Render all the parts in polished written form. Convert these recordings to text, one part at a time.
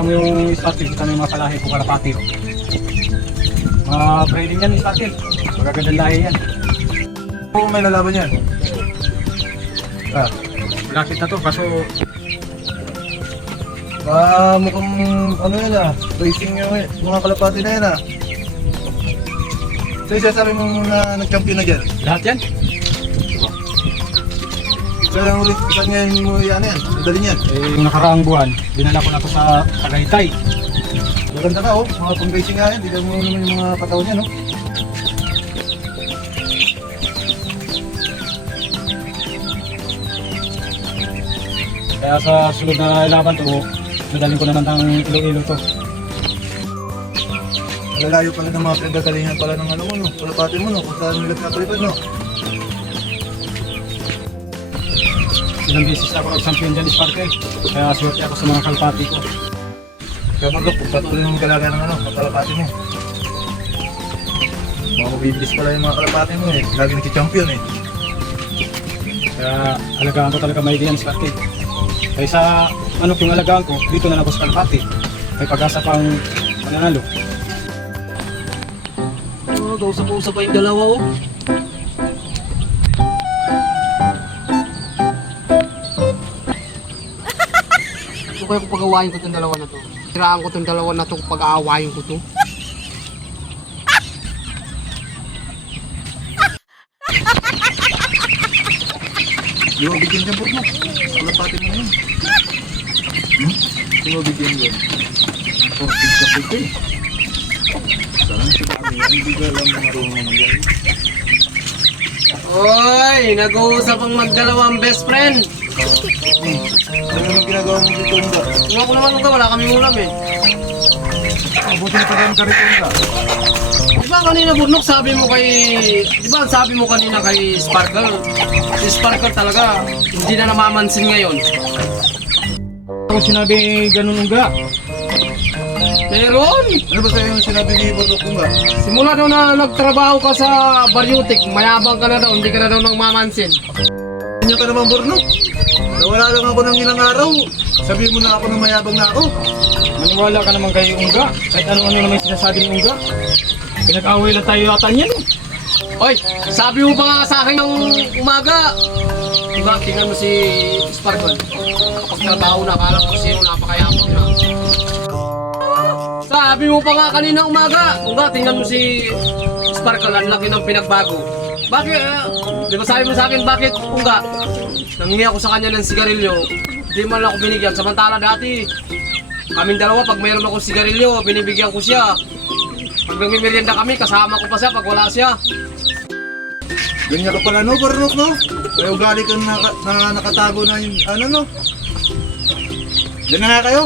kita mo yung Sparkle, kita mo yung mga kalahi ko kalapati. Mga breeding yan, Sparkle. Magagandang lahi yan. Oo, may lalaban yan. Lakit na to, kaso Mukhang ano yan racing yung mga kalapati na yan So yung sasabi mo na nag-champion na dyan? lahat yan. Kaya saan nga mo yan madali yan? Yung nakaraang buwan, dinala ko na to sa Tagaytay. Maganda ka mga pang-racing nga yan, tignan mo naman yung mga katawan niya Kaya sa sunod na laban to, madaling ko naman ng Iloilo to. Malalayo pala ng mga pinagagalingan pala ng ano mo kalapati mo kung saan nila pinapalipad Ilang beses na ako nag-champion dyan, Sparkle. Kaya swerte ako sa mga kalapati ko. Kaya Marlok, kung patuloy mong galaga ng kalapati mo. Mga mabibilis pala yung mga kalapati mo lagi nag-champion Kaya alagaan ko talaga maigi yan, Sparkle. Kaya sa yung alagaan ko, dito na lang ako sa kalapati. May pag-asa pang pananalo. Kausap-usap pa yung dalawa Kaya kung pag-awayin ko itong dalawa na to. Siraan ko itong dalawa na to kung pag-aawayin ko to. Di mo bigyan dyan, Borno. Kalapati mo na yun. Di mo bigyan dyan. Tigka-tigka Saan si Bobby? Hindi ko alam marunong nangyari. Oy! Nag-uusap ang magdalawang best friend! Ano naman ginagawa mo dito, Unga? Kung ako naman wala kaming ulam Mabuti na pagkain ka rito, Unga. Diba kanina Burnok sabi mo kay... Diba sabi mo kanina kay Sparkle? Si Sparkle talaga hindi na namamansin ngayon. Ako sinabi ganun Unga. Meron! Ano ba sa'yo yung sinabi ni Borno, Unga? Simula daw na nagtrabaho ka sa Baryotic, mayabang ka na daw, hindi ka na daw nang mamansin. Kanya ka naman, Borno. Nawala lang ako ng ilang araw. Sabihin mo na ako na mayabang na ako. Maniwala ka naman kay Unga. Kahit ano-ano naman sinasabi ni Unga. Pinag-away lang tayo yata niyan Oy, sabi mo pa nga sa akin ng umaga. Diba, tingnan mo si Sparkle. Kapag natao na, akala ko sino napakayabang na. Sabi mo pa nga kanina umaga. Tingnan mo si Sparkle, ang laki ng pinagbago. Bakit, di ba sabi mo sa akin, bakit nangingi ako sa kanya ng sigarilyo, di man ako binigyan. Samantala dati, kaming dalawa, pag mayroon akong sigarilyo, binibigyan ko siya. Pag nagmimerienda kami, kasama ko pa siya pag wala siya. Ganyan ka pala, no, Borno, no? Kaya ugali ka na nakatago na yung ano, no? Diyan na nga kayo.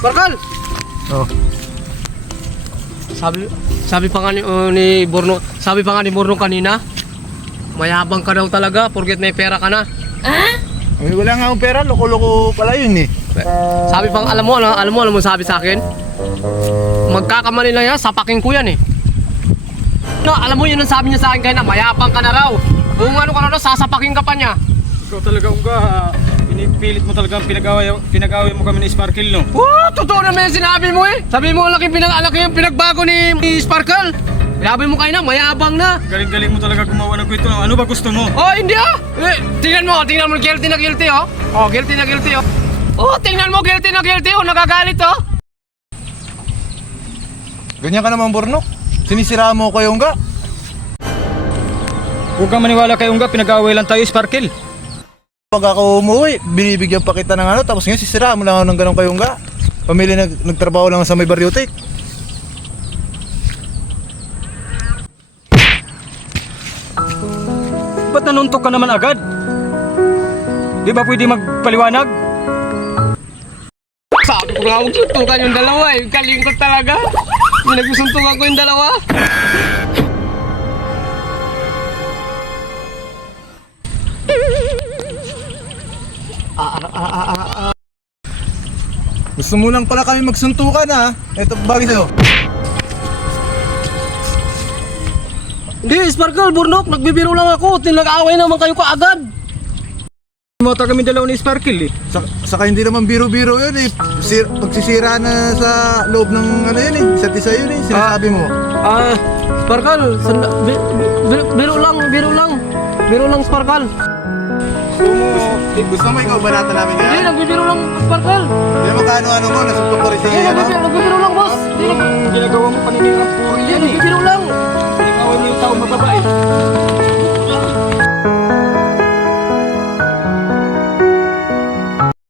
Sparkle! Oh. Sabi pa nga ni Borno, sabi pa nga ni Borno kanina, mayabang ka daw talaga, porket may pera ka na. Ay, wala nga akong pera, loko-loko pala yun Sabi pang alam mo sabi sa akin? Magkakamali lang yan, sapakin ko yan No, alam mo yun ang sabi niya sa akin kanina, mayabang ka na raw. Kung ano ka na raw, sasapakin ka pa niya. Ikaw talaga Unga. Pinipilit mo talaga pinag-away mo kami ni Sparkle, no? Totoo naman yung sinabi mo Sabi mo, laki yung pinagbago ni Sparkle. Sabi mo kayo na, mayabang na. Galing-galing mo talaga gumawa ng kwento. Ano ba gusto mo? Hindi tingnan mo, guilty na guilty guilty na guilty tingnan mo, guilty na guilty nagagalit Ganyan ka naman, Borno. Sinisira mo ko yung Unga. Huwag kang maniwala kay Unga, pinag-away lang tayo, Sparkle. Pag ako umuwi, binibigyan pa kita ng ano, tapos ngayon sisira mo lang ako ng ganun kayong Unga. Pamilya nagtrabaho lang sa may Baryotic. Ba't nanuntok ka naman agad? Di ba pwede magpaliwanag? Sabi ko nga, huwag suntukan yung dalawa Galing ko talaga. Nagsusuntukan ko yung dalawa. Gusto mo lang pala kami magsuntukan ha. Ito bagay sa'yo. Hindi, Sparkle, Burnok, nagbibiro lang ako. Tinag-away naman kayo kaagad. Motor kami dalawa ni Sparkle eh. Saka hindi naman biro-biro yun eh. Pagsisira na sa loob ng ano yun eh. Isa't isa yun eh. Sinasabi mo. Sparkle, biro lang. Biro lang, Sparkle. Gusto mo ikaw banata namin Hindi, yan? nagbibiro lang, Sparkle. Hindi mo kaano-ano mo. Nasuntok pa rin Hindi, siya ano? nagbibiro lang, boss. Hindi, Ginagawa mo paninira puro Hindi, yan eh. nagbibiro lang. Ikaw mo yung tao mababae.